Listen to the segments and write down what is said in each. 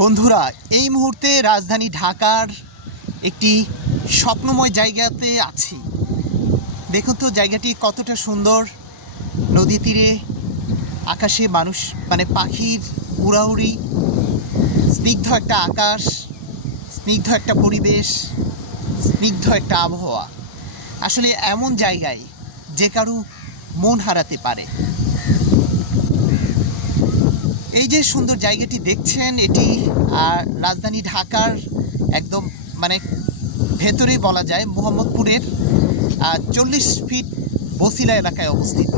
বন্ধুরা, এই মুহূর্তে রাজধানী ঢাকার একটি স্বপ্নময় জায়গাতে আছি। দেখুন তো জায়গাটি কতটা সুন্দর। নদী তীরে, আকাশে মানুষ পাখির উড়াউড়ি, স্নিগ্ধ একটা আকাশ, স্নিগ্ধ একটা পরিবেশ, স্নিগ্ধ একটা আবহাওয়া। আসলে এমন জায়গায় যে কারো মন হারাতে পারে। এই যে সুন্দর জায়গাটি দেখছেন, এটি রাজধানী ঢাকার একদম ভেতরে বলা যায় মোহাম্মদপুরের 40 ফিট বসিলা এলাকায় অবস্থিত।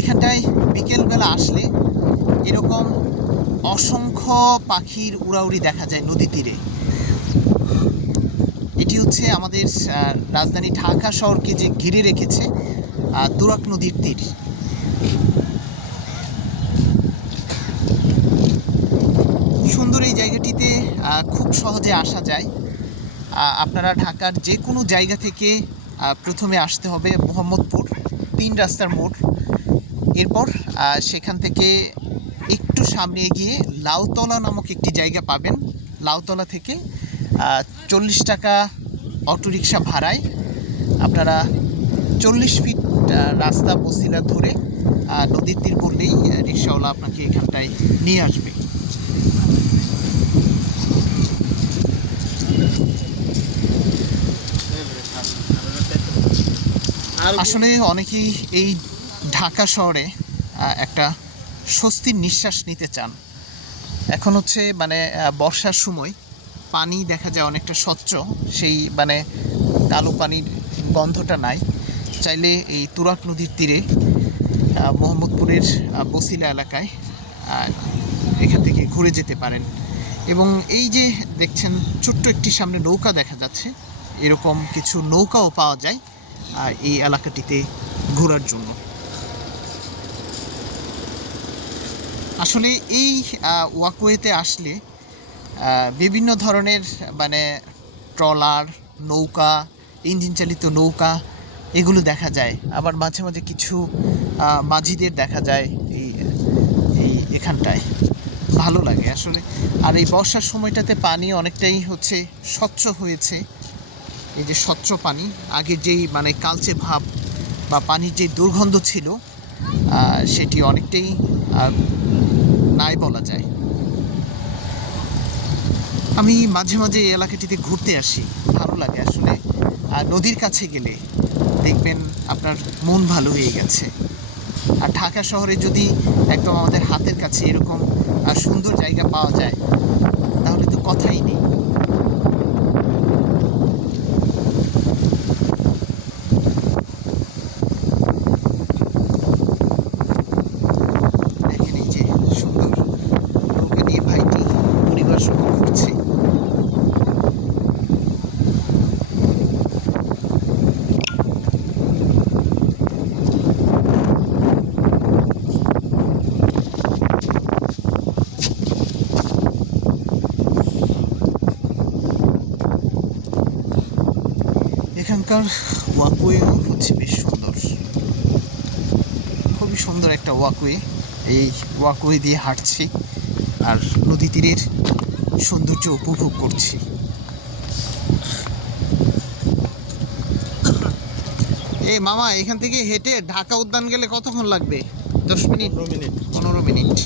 এখানটায় বিকেলবেলা আসলে এরকম অসংখ্য পাখির উড়াউড়ি দেখা যায় নদী তীরে। এটি হচ্ছে আমাদের রাজধানী ঢাকা শহরকে যে ঘিরে রেখেছে তুরাগ নদীর তীর। সুন্দর এই জায়গাটিতে খুব সহজে আসা যায়। আপনারা ঢাকার যে কোনো জায়গা থেকে প্রথমে আসতে হবে মোহাম্মদপুর 3 রাস্তার মোড়। এরপর সেখান থেকে একটু সামনে এগিয়ে লাউতলা নামক একটি জায়গা পাবেন। লাউতলা থেকে 40 টাকা অটোরিকশা ভাড়ায় আপনারা 40 ফিট রাস্তা বসিলা ধরে নদীর তীর বললেই রিক্সাওয়ালা আপনাকে এখানটায় নিয়ে আসবে। আসলে অনেকেই এই ঢাকা শহরে একটা স্বস্তির নিঃশ্বাস নিতে চান। এখন হচ্ছে বর্ষার সময় পানি দেখা যায় অনেকটা স্বচ্ছ, সেই কালো পানির গন্ধটা নাই। চাইলে এই তুরাগ নদীর তীরে মোহাম্মদপুরের বসিলা এলাকায় এখান থেকে ঘুরে যেতে পারেন। এবং এই যে দেখছেন ছোট্ট একটি সামনে নৌকা দেখা যাচ্ছে, এরকম কিছু নৌকাও পাওয়া যায় এই এলাকাটিতে ঘোরার জন্য। আসলে এই ওয়াকওয়েতে আসলে বিভিন্ন ধরনের ট্রলার, নৌকা, ইঞ্জিন চালিত নৌকা এগুলো দেখা যায়। আবার মাঝে মাঝে কিছু মাঝিদের দেখা যায় এই এখানটায়। ভালো লাগে আসলে। আর এই বর্ষার সময়টাতে পানি অনেকটাই হচ্ছে স্বচ্ছ হয়েছে। এই যে স্বচ্ছ পানি, আগের যেই কালচে ভাব বা পানির যে দুর্গন্ধ ছিল সেটি অনেকটাই নাই বলা যায়। আমি মাঝে মাঝে এই এলাকাটিতে ঘুরতে আসি, ভালো লাগে আসলে। আর নদীর কাছে গেলে দেখবেন আপনার মন ভালো হয়ে গেছে। আর ঢাকা শহরে যদি একদম আমাদের হাতের কাছে এরকম সুন্দর জায়গা পাওয়া যায় তাহলে তো কথাই নেই। দেখেন এই যে সুন্দর নৌকা নিয়ে ভাইটি পরিবার সহ ঘুরছে। এখানকার ওয়াকওয়ে হচ্ছে বেশ সুন্দর, খুবই সুন্দর একটা ওয়াকওয়ে। এই ওয়াকওয়ে দিয়ে হাঁটছি আর নদী তীরের সৌন্দর্য উপভোগ করছি। এই মামা, এখান থেকে হেঁটে ঢাকা উদ্যান গেলে কতক্ষণ লাগবে? 10 মিনিট? 15 মিনিট।